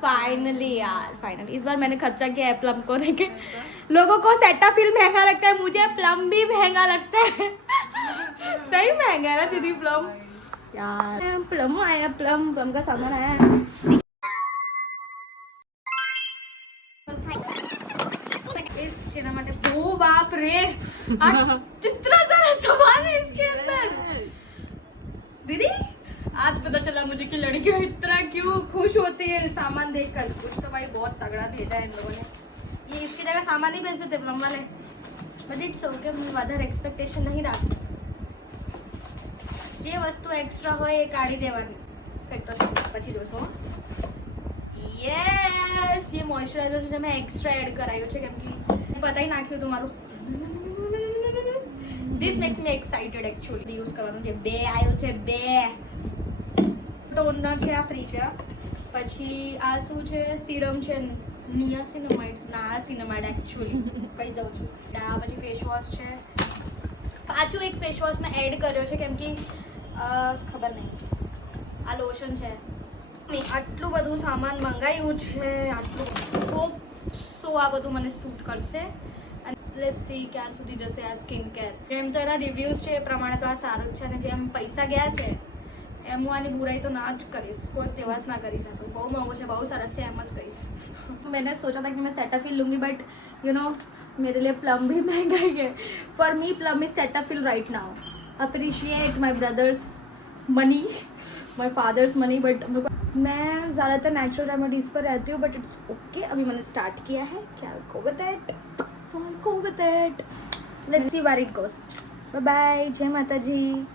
Finally यार, finally इस बार मैंने खर्चा किया है प्लम को देखे। लोगों को सेटाफिल महंगा लगता है, मुझे प्लम भी महंगा लगता है। सही महंगा है ना दीदी प्लम यार। प्लम आया, प्लम का सामान आया है। ओ बाप रे, कितना सारा सामान है इसके अंदर। दीदी आज पता चला मुझे कि लड़कियां इतना क्यों खुश होती है सामान देखकर। कुछ तो भाई बहुत तगड़ा भेजा है इन लोगों ने। ये इसकी जगह सामान ही भेजते थे प्लम वाले, बट इट्स ओके, मैं વધારે એક્સપેક્ટેશન નહીં રાખતી। જે વસ્તુ એક્સ્ટ્રા હોય એ કાઢી દેવાની। કંઈક તો પછી જોશો। યસ, ये મોઇશ્ચરાઇઝર છે મેં એક્સ્ટ્રા એડ કરાયું છે કેમ કે પતાઈ નાખ્યું તમારું। This makes me excited actually use કરવાનું છે। બે આવ્યો છે, બે ટોનર છે, આ ફ્રી છે। પછી આ શું છે, સીરમ છે, નિયાસિનામાઇડ, નાસિનામાઇડ एक्चुअली કહી દઉં છું। આ પછી ફેસ વોશ છે, પાછું એક ફેસ વોશ મેં એડ કર્યો છે કેમ કે ખબર નહીં। આ લોશન છે। આટલું બધું સામાન મંગાવ્યું છે, આટલું હોપ સો આ બધું મને સૂટ કરશે। અને લેટ્સ સી ક્યાં સુધી જશે આ સ્કિન કેર। જેમ તો એના રિવ્યૂઝ છે એ પ્રમાણે તો આ સારું જ છે, અને જેમ પૈસા ગયા છે એમ હું આની बुराई तो ना જ કરીશ, કોઈ તેવાસ ना કરી सकूँ। बहुत महंगो है, बहुत सारा से एम कहीश। मैंने सोचा था कि मैं सेटाफिल लूँगी, बट यू नो मेरे लिए प्लम भी महंगा ही है। For me plum is Cetaphil right now. Appreciate my brothers money, my father's money, but मैं ज़्यादातर नेचुरल रेमेडीज़ पर रहती हूँ, बट इट्स ओके। अभी मैंने स्टार्ट किया है, क्या go with it, so go with it, let's see where it goes. Bye bye, जय माता जी।